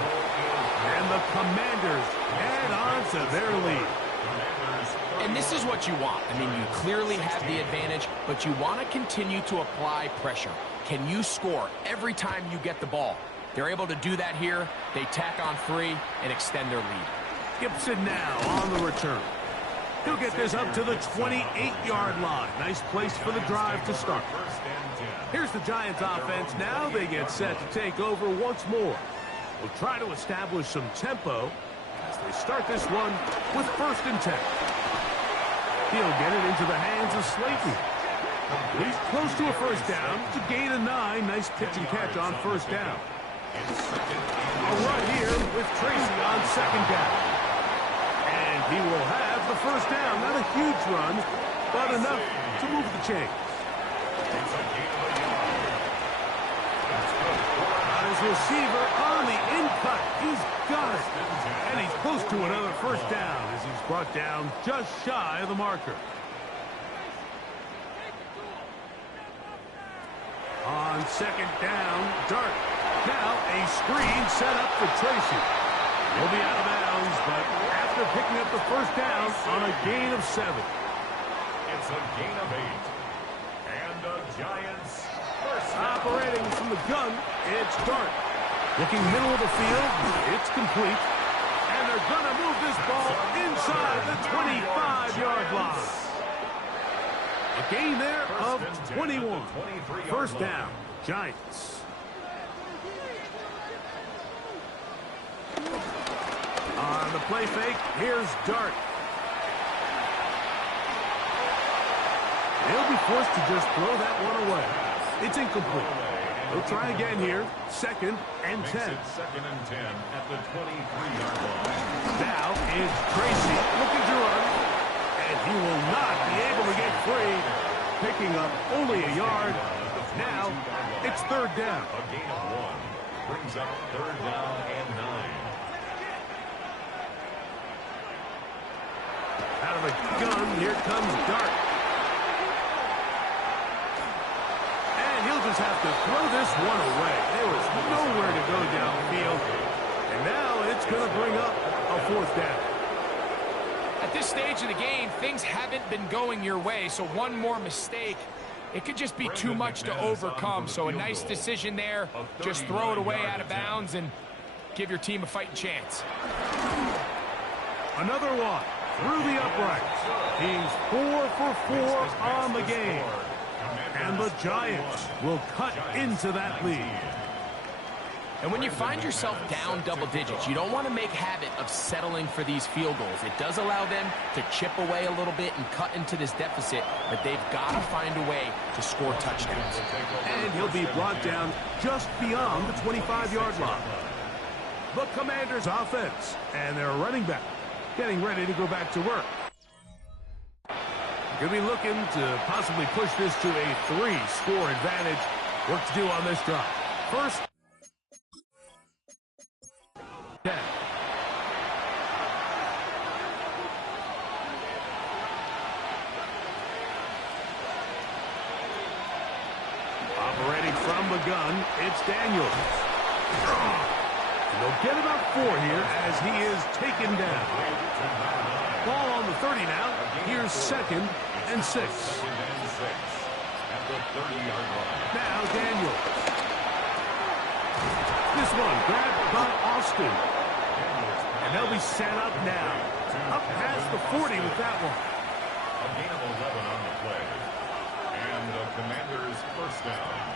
And the Commanders add on to their lead. And this is what you want. I mean, you clearly have the advantage, but you want to continue to apply pressure. Can you score every time you get the ball? They're able to do that here. They tack on 3 and extend their lead. Gibson now on the return. He'll get this up to the 28-yard line. Nice place for the drive to start. Here's the Giants offense. Now they get set to take over once more. We'll try to establish some tempo as they start this one with 1st and 10. He'll get it into the hands of Slayton. He's close to a 1st down. It's a gain of 9. Nice pitch and catch on 1st down. A run here with Tracy on 2nd down. And he will have the 1st down. Not a huge run, but enough to move the chains. On his receiver on the in-cut. He's got it. And he's close to another 1st down as he's brought down just shy of the marker. On 2nd down, Dart. Now a screen set up for Tracy. He'll be out of bounds, but after picking up the 1st down on a gain of 7. It's a gain of 8. And the Giants first operating from the gun, it's Dart. Looking middle of the field, it's complete. And they're going to move this ball inside the 25-yard line. A gain there of 21. 1st down, Giants. On the play fake, here's Dart. They'll be forced to just throw that one away. It's incomplete. They'll try again here. 2nd and 10. 2nd and 10 at the 23-yard line. Now is Tracy looking to run. And he will not be able to get free. Picking up only a yard. Now it's 3rd down. A gain of 1. Brings up 3rd down and 9. Out of the gun, here comes Dart. And he'll just have to throw this one away. There was nowhere to go downfield. And now it's going to bring up a 4th down. At this stage of the game, things haven't been going your way, so one more mistake, it could just be too much to overcome. So a nice decision there. Just throw it away out of bounds and give your team a fighting chance. Another one. Through the uprights. He's 4 for 4 on the game. And the Giants will cut into that lead. And when you find yourself down double digits, you don't want to make habit of settling for these field goals. It does allow them to chip away a little bit and cut into this deficit, but they've got to find a way to score touchdowns. And he'll be brought down just beyond the 25-yard line. The Commanders' offense and their running back getting ready to go back to work. Going to be looking to possibly push this to a 3-score advantage. Work to do on this drive. First, 10. Operating from the gun, it's Daniels. They'll get about 4 here as he is taken down. Ball on the 30 now. Here's 2nd and 6. At the 30-yard line. Now Daniels. This one grabbed by Austin. And they'll be set up now. Up past the 40 with that one. A gain of 11 on the play. And the Commanders' 1st down.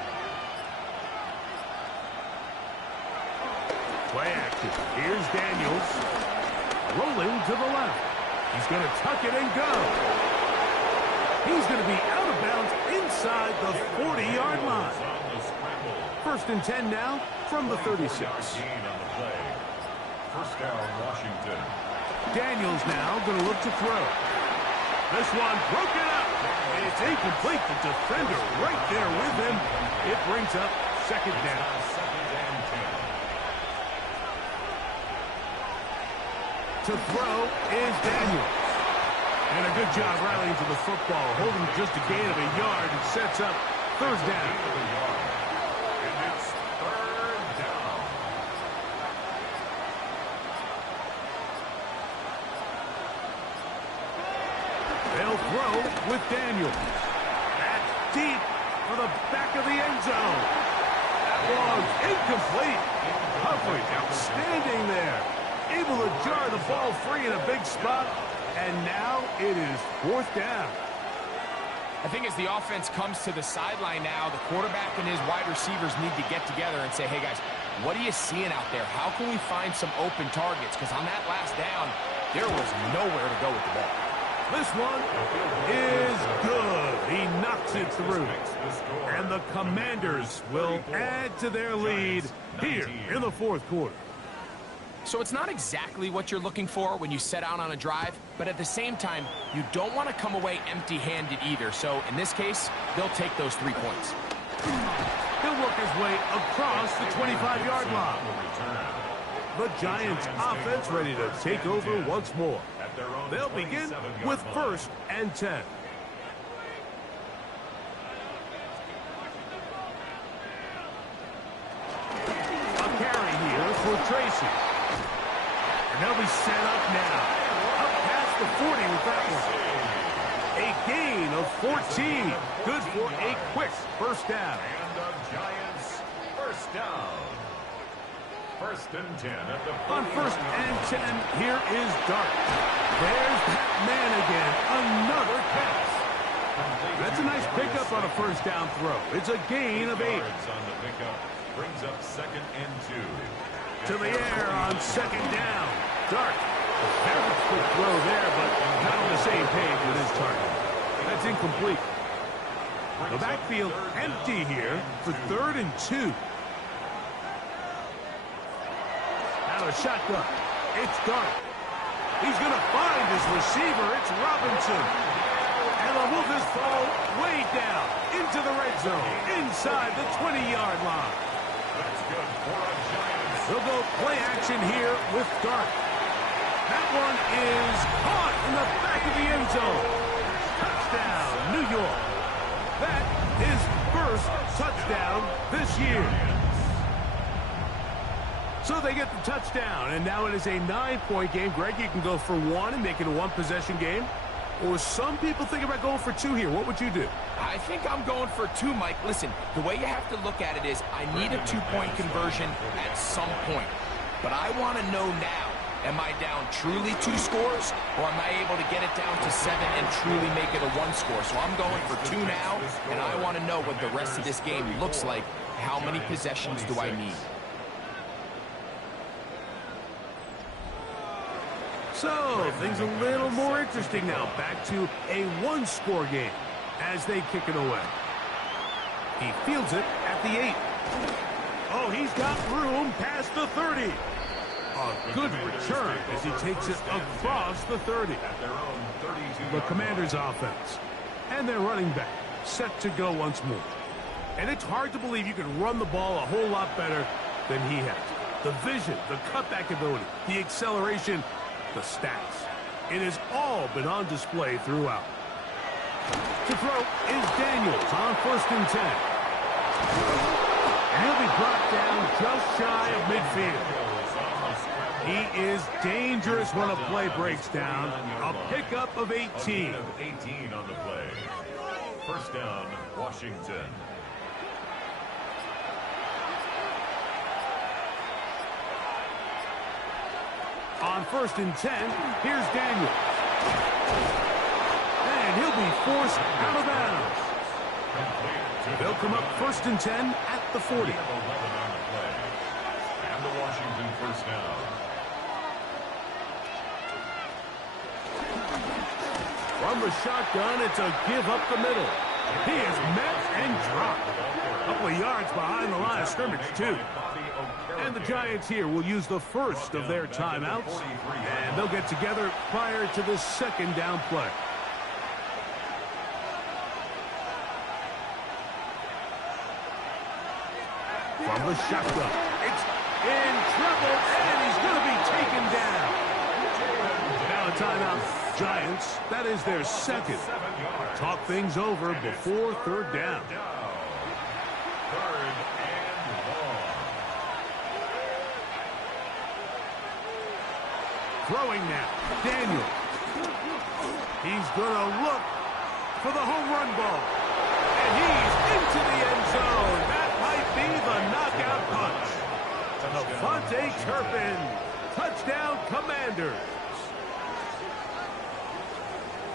Play action. Here's Daniels. Rolling to the left. He's going to tuck it and go. He's going to be out of bounds inside the 40-yard line. 1st and 10 now from the 36. Gain on the play. 1st down, Washington. Daniels now going to look to throw. This one broken up. And it's incomplete. The defender right there with him. It brings up 2nd down. 2nd and 10. To throw is Daniels. And a good job rallying to the football, holding just a gain of a yard and sets up 3rd down. And it's 3rd down. throw with Daniels. That's deep for the back of the end zone. That was incomplete. Coverage outstanding there. Able to jar the ball free in a big spot. And now it is 4th down. I think as the offense comes to the sideline now, the quarterback and his wide receivers need to get together and say, hey, guys, what are you seeing out there? How can we find some open targets? Because on that last down, there was nowhere to go with the ball. This one is good. He knocks it through. And the Commanders will add to their lead here in the 4th quarter. So it's not exactly what you're looking for when you set out on a drive, but at the same time, you don't want to come away empty-handed either. So in this case, they'll take those 3 points. He'll work his way across the 25-yard line. The Giants offense ready to take over once more. They'll begin with 1st and 10. A carry here for Tracy. And they'll be set up now. Up past the 40 with that one. A gain of 14. Good for a quick 1st down. And the Giants, 1st down. 1st and 10 at the 40. On 1st and 10, here is Dart. There's that man again. Another pass. That's a nice pickup on a 1st down throw. It's a gain of 8. On the pickup brings up 2nd and 2. To the air on 2nd down. Dart. There's a quick throw there, but not on the same page with his target. That's incomplete. The backfield empty here for 3rd and 2. Now a shotgun. It's Dart. He's going to find his receiver. It's Robinson. And they'll move this ball way down into the red zone, inside the 20-yard line. That's good for a Giants. They'll go play action here with Dart. That one is caught in the back of the end zone. Touchdown, New York. That is 1st touchdown this year. So they get the touchdown, and now it is a 9-point game. Greg, you can go for 1 and make it a 1-possession game. Or some people think about going for 2 here. What would you do? I think I'm going for 2, Mike. Listen, the way you have to look at it is I need a 2-point conversion at some point. But I want to know now, am I down truly 2 scores, or am I able to get it down to 7 and truly make it a 1 score? So I'm going for 2 now, and I want to know what the rest of this game looks like. How many possessions do I need? So, things a little more interesting now. Back to a 1-score game as they kick it away. He fields it at the 8. Oh, he's got room past the 30. A good return as he takes it across the 30. The Commanders' offense. And their running back set to go once more. And it's hard to believe you can run the ball a whole lot better than he has. The vision, the cutback ability, the acceleration, the stats. It has all been on display throughout. To throw is Daniels on 1st and 10. And he'll be brought down just shy of midfield. He is dangerous when a play breaks down. A pickup of 18. 18 on the play. 1st down, Washington. On 1st and 10, here's Daniels. And he'll be forced out of bounds. They'll come up 1st and 10 at the 40. 11 on the play. And the Washington 1st down. From the shotgun, it's a give up the middle. He is met and dropped. A couple of yards behind the line of scrimmage, too. And the Giants here will use the first of their timeouts. And they'll get together prior to the 2nd down play. From the shotgun, it's in trouble, and he's going to be taken down. Now a timeout. Giants, that is their 2nd. Talk things over before 3rd down. 3rd and long. Throwing now, Daniels. He's going to look for the home run ball. And he's into the end zone. That might be the knockout punch. Devontae Turpin. Touchdown, Commanders.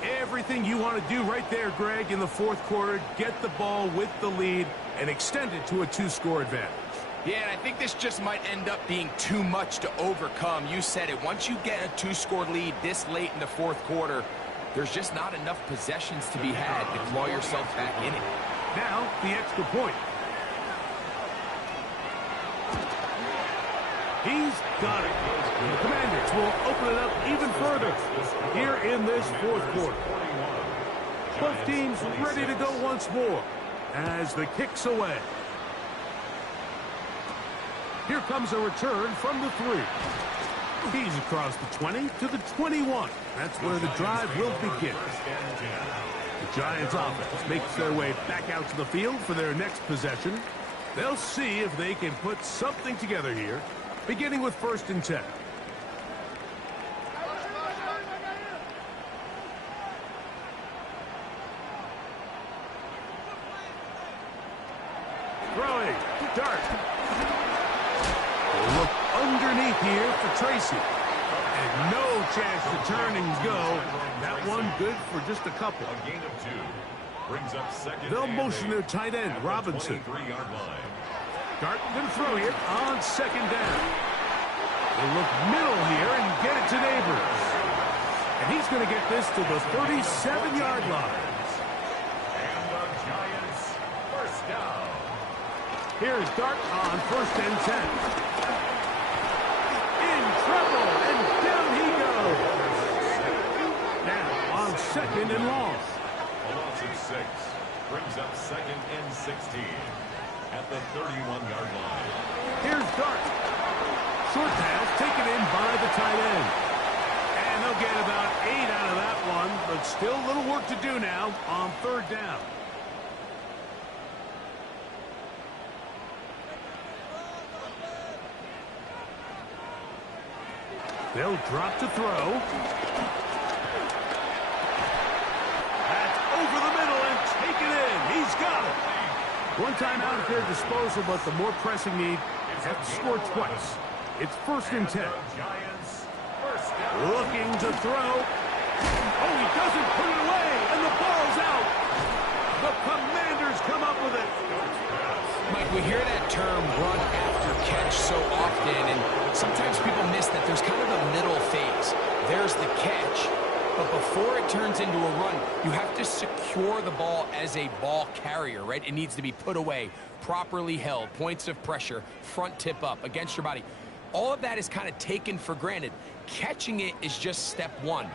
Everything you want to do right there, Greg, in the fourth quarter. Get the ball with the lead and extend it to a 2-score advantage. Yeah, and I think this just might end up being too much to overcome. You said it. Once you get a 2-score lead this late in the fourth quarter, there's just not enough possessions to be had to claw yourself back in it. Now, the extra point. He's got it. And the Commanders will open it up even further here in this fourth quarter. Both teams ready to go once more as the kick's away. Here comes a return from the 3. He's across the 20 to the 21. That's where the drive will begin. The Giants offense makes their way back out to the field for their next possession. They'll see if they can put something together here, beginning with 1st and 10. Throwing, Dart. Look underneath here for Tracy. And no chance to turn and go. That one good for just a couple. A gain of 2. Brings up second. They'll motion their tight end, Robinson. Dart can throw it on 2nd down. They look middle here and get it to Neighbors. And he's going to get this to the 37-yard line. And the Giants first down. Here's Dart on 1st and 10. In trouble, and down he goes. Now on 2nd and long. A loss of 6. Brings up 2nd and 16 at the 31-yard line. Here's Dart. Short pass taken in by the tight end. And they'll get about 8 out of that one, but still a little work to do now on 3rd down. They'll drop to throw. That's over the middle and taken in. He's got it. One timeout at their disposal, but the more pressing need have to score twice. It's 1st and 10. Looking to throw. Oh, he doesn't put it away, and the ball's out. The Commanders come up with it. Mike, we hear that term run after catch so often, and sometimes people miss that there's kind of a middle phase. There's the catch, but before it turns into a run, you have to secure the ball as a ball carrier, right? It needs to be put away, properly held, points of pressure, front tip up against your body. All of that is kind of taken for granted. Catching it is just step 1.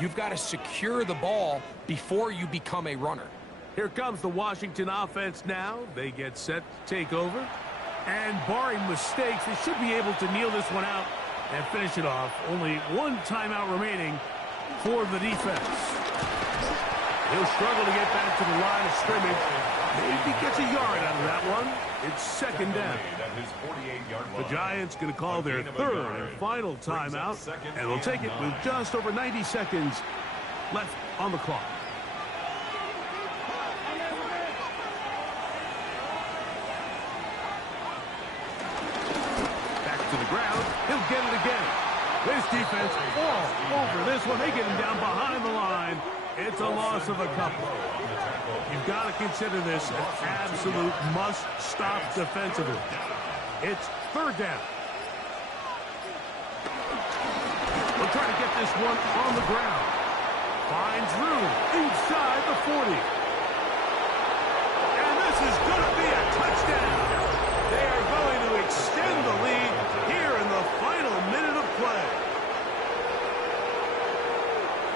You've got to secure the ball before you become a runner. Here comes the Washington offense now. They get set to take over. And barring mistakes, they should be able to kneel this one out and finish it off. Only one timeout remaining for the defense. He'll struggle to get back to the line of scrimmage. Maybe gets a yard out of that one. It's 2nd down. The Giants going to call their 3rd and final timeout, and they'll take it with just over 90 seconds left on the clock. Back to the ground. He'll get it again. This defense all over this one. They get him down behind the line. It's a loss of a couple. You've got to consider this an absolute must-stop defensively. It's 3rd down. We'll try to get this one on the ground. Finds room inside the 40. And this is going to be a touchdown. They are going to extend the lead here in the final minute of play.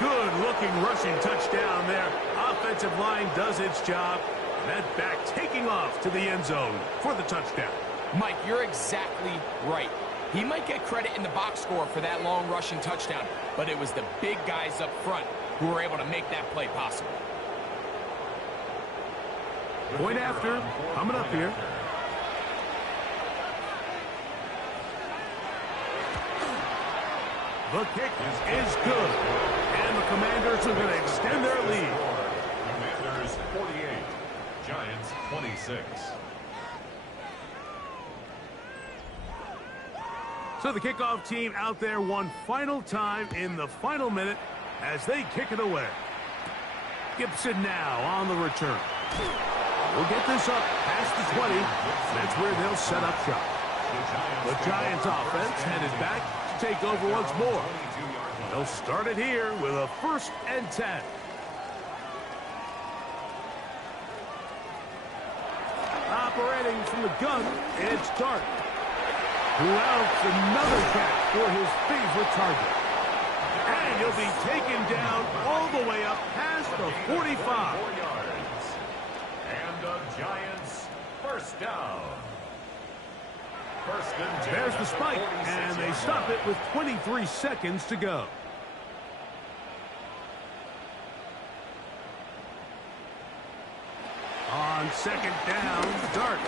Good-looking rushing touchdown there. Offensive line does its job. That back taking off to the end zone for the touchdown. Mike, you're exactly right. He might get credit in the box score for that long rushing touchdown, but it was the big guys up front who were able to make that play possible. Point after, coming up here. The kick is good. And the Commanders are going to extend their lead. 26. So the kickoff team out there one final time in the final minute as they kick it away. Gibson now on the return. We'll get this up past the 20. That's where they'll set up shop. The Giants offense headed back to take over once more. They'll start it here with a 1st and 10. Operating from the gun, it's Dart. Who else? Another catch for his favorite target. And he'll be taken down all the way up past the 45. 4 yards. And the Giants first down. First and 10. There's the spike, and they stop it with 23 seconds to go. On 2nd down, Dart.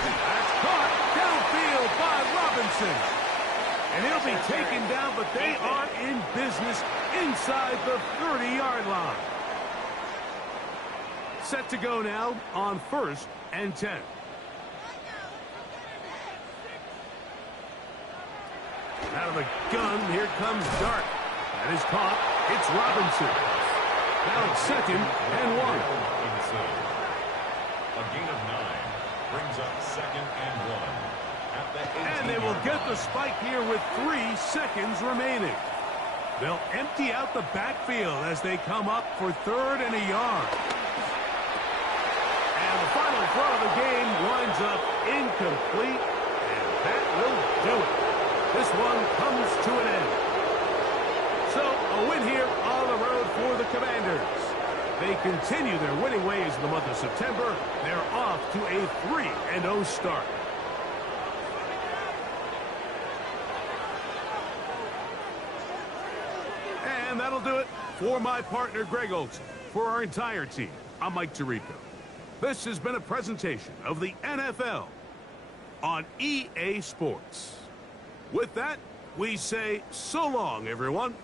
That's caught downfield by Robinson. And he'll be taken down, but they are in business inside the 30-yard line. Set to go now on 1st and 10. Out of the gun, here comes Dart. That is caught. It's Robinson. Now it's 2nd and 1. A gain of 9 brings up 2nd and 1. At the 18. And they will get the spike here with 3 seconds remaining. They'll empty out the backfield as they come up for 3rd and a yard. And the final throw of the game winds up incomplete, and that will do it. This one comes to an end. So, a win here on the road for the Commanders. They continue their winning ways in the month of September. They're off to a 3-0 start. And that'll do it for my partner, Greg Olson. For our entire team, I'm Mike Tirico. This has been a presentation of the NFL on EA Sports. With that, we say so long, everyone.